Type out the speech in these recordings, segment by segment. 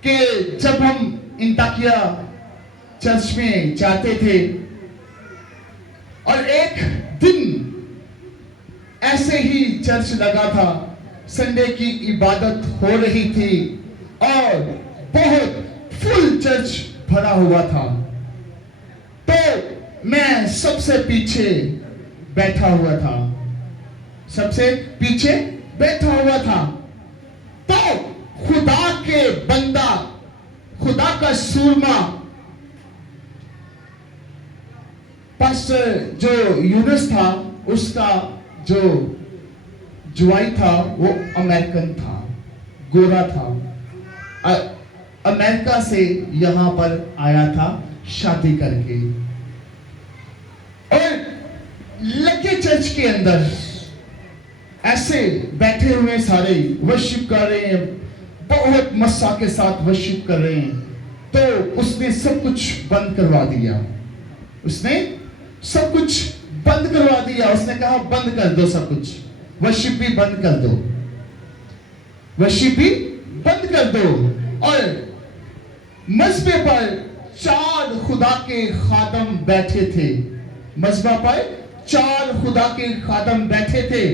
کہ جب ہم انطاکیہ چرچ میں جاتے تھے اور ایک دن ایسے ہی چرچ لگا تھا، سنڈے کی عبادت ہو رہی تھی اور بہت فل چرچ بھرا ہوا تھا، تو میں سب سے پیچھے بیٹھا ہوا تھا، سب سے پیچھے بیٹھا ہوا تھا، تو خدا کے بندہ، خدا کا سورما پاسٹر جو یونس تھا، اس کا جو جوائی تھا وہ امریکن تھا، گورا تھا، امریکہ سے یہاں پر آیا تھا شادی کر کے، اور لگے چرچ کے اندر ایسے بیٹھے ہوئے سارے ورشپ کر رہے ہیں، بہت مسا کے ساتھ ورشپ کر رہے ہیں، تو اس نے سب کچھ بند کروا دیا، اس نے سب کچھ بند کروا دیا، اس نے کہا بند کر دو سب کچھ، ورشپ بھی بند کر دو، ورشپ بھی بند کر دو، اور مذبے پر 4 خدا کے خادم بیٹھے تھے، مذبح پر 4 خدا کے خادم بیٹھے تھے،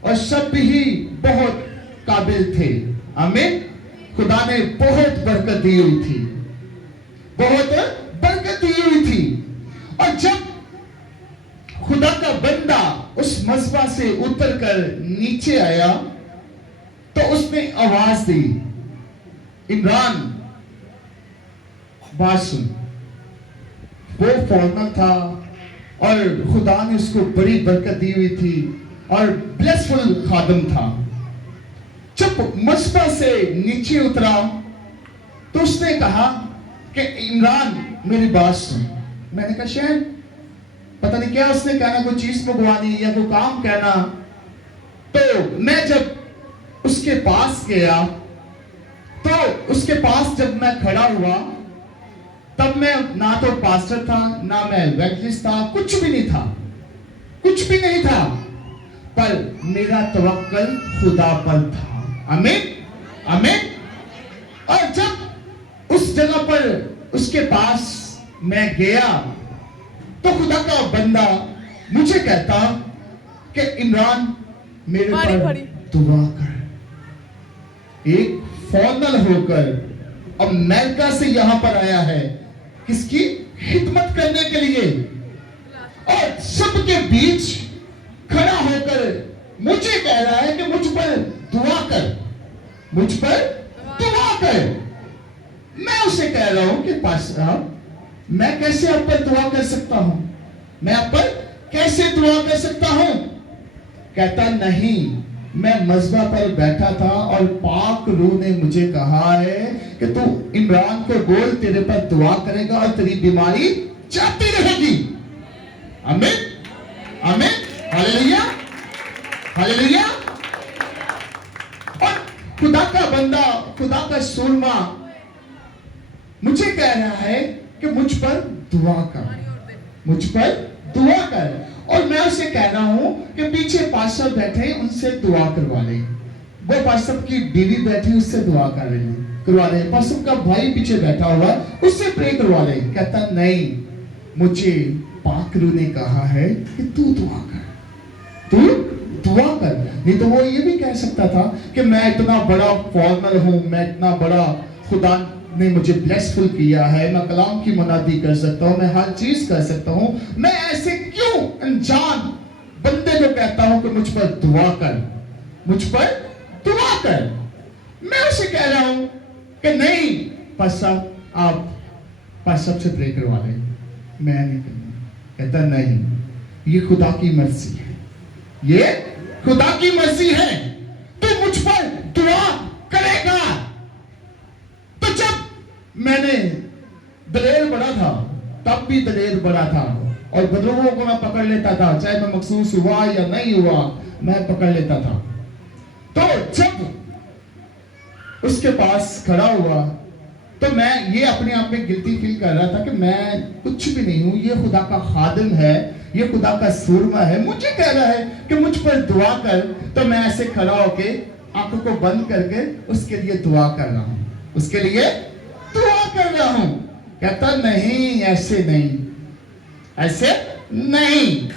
اور سب ہی بہت قابل تھے، آمین، خدا نے بہت برکت دی ہوئی تھی، بہت برکت دی ہوئی تھی، اور جب خدا کا بندہ اس مذبح سے اتر کر نیچے آیا تو اس نے آواز دی، عمران بات سن، وہ فورنا تھا اور خدا نے اس کو بڑی برکت دی ہوئی تھی اور بلیسفل خادم تھا، جب مذبح سے نیچے اترا تو اس نے کہا کہ عمران میری بات سن، میں نے کہا شاید پتہ نہیں کیا اس نے کہنا، کوئی چیز منگوانی یا کوئی کام کہنا، تو میں جب اس کے پاس گیا تو اس کے پاس جب میں کھڑا ہوا تب میں نہ تو پاسٹر تھا، نہ میں ایونجلسٹ تھا، کچھ بھی نہیں تھا، کچھ بھی نہیں تھا، پر میرا توکل خدا پر تھا، آمین آمین، اور جب اس جگہ پر اس کے پاس میں گیا تو خدا کا بندہ مجھے کہتا کہ عمران میرے پر دعا کر، ایک فارنر ہو کر امریکہ سے یہاں پر آیا ہے، کس کی خدمت کرنے کے لیے، اور سب کے بیچ کھڑا ہو کر مجھے کہہ رہا ہے کہ مجھ پر دعا کر، مجھ پر دعا کر، میں اسے کہہ رہا ہوں کہ پاسٹر صاحب میں کیسے آپ پر دعا کر سکتا ہوں، میں آپ پر کیسے دعا کر سکتا ہوں، کہتا نہیں، میں مذبح پر بیٹھا تھا اور پاک روح نے مجھے کہا ہے کہ تو عمران کو بول تیرے پر دعا کرے گا اور تیری بیماری جاتی رہے گی، آمین آمین، ہاللیلویا ہاللیلویا، اور خدا کا بندہ، خدا کا سورما مجھے کہہ رہا ہے کہ مجھ پر دعا کر، مجھ پر دعا کر، اور میں اسے کہہ رہا ہوں کہ پیچھے پاسٹر بیٹھے ان سے دعا کروا لیں، وہ پاسٹر کی بیوی بیٹھی اس سے دعا کروا لیں، پاسٹر کا بھائی پیچھے بیٹھا ہوا اس سے پرے کروا لیں، کہتا نہیں، مجھے پاک روح نے کہا ہے کہ تو دعا کر، تو دعا کر، نہیں تو وہ یہ بھی کہہ سکتا تھا کہ میں اتنا بڑا فارنر ہوں، میں اتنا بڑا، خدا نے مجھے بلیسفل کیا ہے، میں کلام کی منادی کر سکتا ہوں، میں ہر چیز کر سکتا ہوں، میں ایسے کیوں انجان بندے کو کہتا ہوں کہ مجھ پر دعا کر، مجھ پر دعا کر، میں اسے کہہ رہا ہوں کہ نہیں پاسٹر آپ پاسٹر سے پرے کروا لیں، میں نہیں کرنا، کہتا نہیں، یہ خدا کی مرضی ہے، یہ خدا کی مرضی ہے، تو مجھ پر دعا کرے گا، تو جب میں نے دلیر بڑا تھا تب بھی دلیر بڑا تھا، اور بدلووں کو میں پکڑ لیتا تھا، چاہے میں مخصوص ہوا یا نہیں ہوا میں پکڑ لیتا تھا، تو جب اس کے پاس کھڑا ہوا تو میں یہ اپنے آپ میں گلٹی فیل کر رہا تھا کہ میں کچھ بھی نہیں ہوں، یہ خدا کا خادم ہے، یہ خدا کا سورما ہے، مجھے کہہ رہا ہے کہ مجھ پر دعا کر، تو میں ایسے کھڑا ہو کے آنکھوں کو بند کر کے اس کے لیے دعا کر رہا ہوں، اس کے لیے دعا کر رہا ہوں. کہتا نہیں، ایسے نہیں، ایسے نہیں،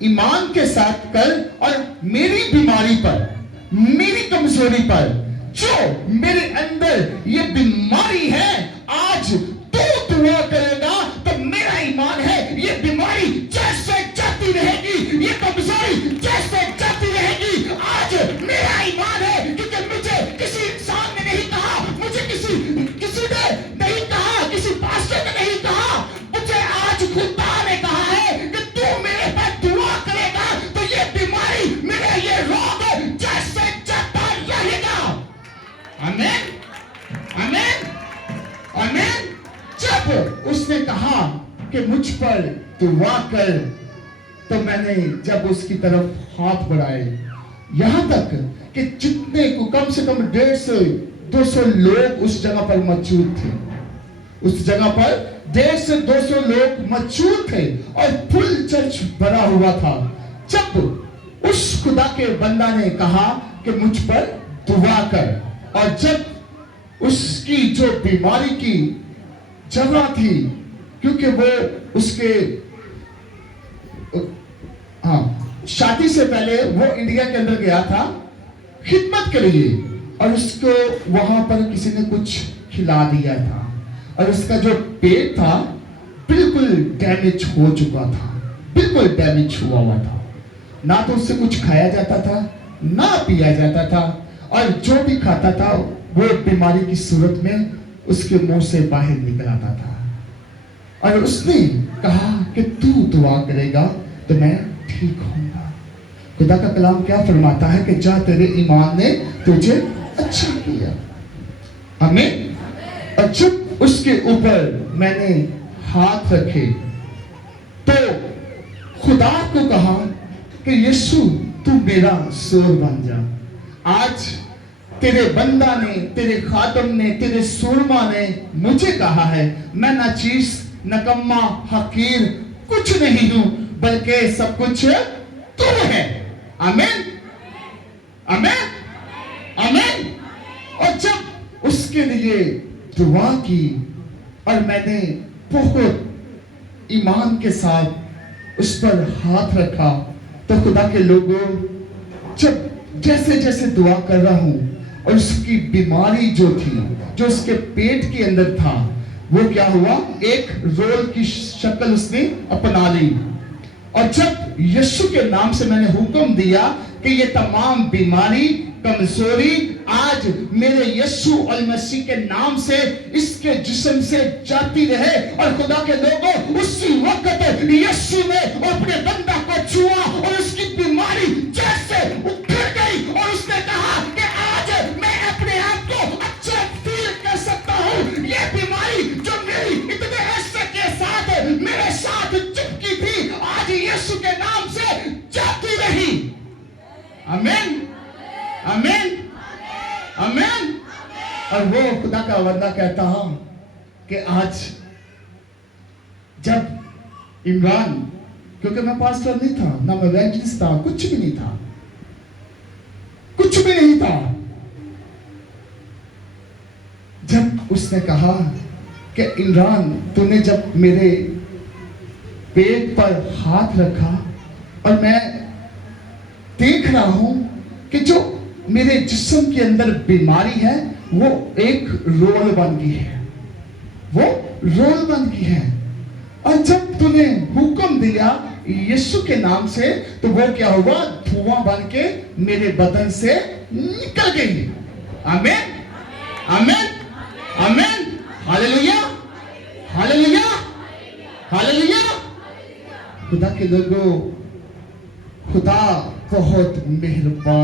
ایمان کے ساتھ کر اور میری بیماری پر، میری کمزوری پر، جو میرے اندر یہ بیماری ہے، آج تو دعا کرے گا تو میرا ایمان ہے یہ بیماری جیسے جاتی رہے گی، یہ کمزوری جیسے جاتی رہے گی. آج میرا ایمان ہے کیونکہ مجھے کسی انسان نے نہیں کہا، مجھے کسی نے نہیں کہا، کسی پاسٹر نے نہیں کہا، مجھے آج خدا نے کہا ہے کہ تو میرے پر دعا کرے گا تو یہ بیماری، میرا یہ روگ جیسے جاتا رہے گا. آمین، آمین، آمین. جب اس نے کہا کہ مجھ پر دعا کر تو میں نے جب اس کی طرف ہاتھ بڑھائے، یہاں تک کہ جتنے کو کم سے کم 150-200 لوگ اس جگہ پر موجود تھے، اس جگہ پر 150-200 لوگ موجود تھے اور فل چرچ بھرا ہوا تھا. جب اس خدا کے بندہ نے کہا کہ مجھ پر دعا کر، اور جب اس کی جو بیماری کی جگہ تھی، کیونکہ وہ اس کے شادی سے پہلے وہ انڈیا کے اندر گیا تھا خدمت کے لیے، اور اس کو وہاں پر کسی نے کچھ کھلا دیا تھا اور اس کا جو پیٹ تھا بالکل ڈیمیج ہو چکا تھا، بالکل ڈیمیج ہوا تھا. نہ تو اس سے کچھ کھایا جاتا تھا، نہ پیا جاتا تھا، اور جو بھی کھاتا تھا وہ بیماری کی صورت میں اس کے منہ سے باہر نکل آتا تھا. اور اس نے کہا کہ تو دعا کرے گا تو میں ٹھیک ہوں گا. خدا کا کلام کیا فرماتا ہے کہ جا تیرے ایمان نے تجھے اچھا کیا. آمین. اور جب اس کے اوپر میں نے ہاتھ رکھے تو خدا کو کہا کہ یسوع تو میرا سور بن جا. آج تیرے بندہ نے، تیرے خادم نے، تیرے سورما نے مجھے کہا ہے میں ناچیز، نکما، حقیر کچھ نہیں ہوں، بلکہ سب کچھ تو ہے. آمین، آمین، آمین. اور جب اس کے لیے دعا کی اور میں نے بہت ایمان کے ساتھ اس پر ہاتھ رکھا تو خدا کے لوگوں، جب جیسے جیسے دعا کر رہا ہوں اور اس کی بیماری جو تھی، جو اس کے پیٹ کے اندر تھا، وہ کیا ہوا، ایک رول کی شکل اس نے اپنا لی. اور جب یسوع کے نام سے میں نے حکم دیا کہ یہ تمام بیماری، کمزوری آج میرے یسوع المسیح کے نام سے اس کے جسم سے جاتی رہے. اور خدا کے لوگوں، اسی وقت یسوع نے اپنے بندہ کو چھوا اور اس کی بیماری جیسے اکھڑ گئی، اور اس نے کہا کہ آج میں اپنے آپ کو اچھا فیل کر سکتا ہوں. یہ بیماری جو میری اتنے عرصے کے ساتھ میرے ساتھ چپکی تھی، آج یسوع کے نام سے جاتی رہی. آمین، آمین، آمین. اور وہ خدا کا بندہ کہتا ہوں کہ آج جب عمران، کیونکہ میں پاسٹر نہیں تھا، نہ میں ایونجلسٹ تھا، کچھ بھی نہیں تھا، کچھ بھی نہیں تھا. جب اس نے کہا کہ عمران تو نے جب میرے پیٹ پر ہاتھ رکھا اور میں دیکھ رہا ہوں کہ جو میرے جسم کے اندر بیماری ہے وہ ایک رول بن گئی ہے، وہ رول بن گئی ہے. اور جب تو نے حکم دیا یسوع کے نام سے تو وہ کیا ہوا، دھواں بن کے میرے بدن سے نکل گئی. آمین، آمین، آمین. Hallelujah, hallelujah, hallelujah. خدا کے لوگوں، خدا بہت مہربان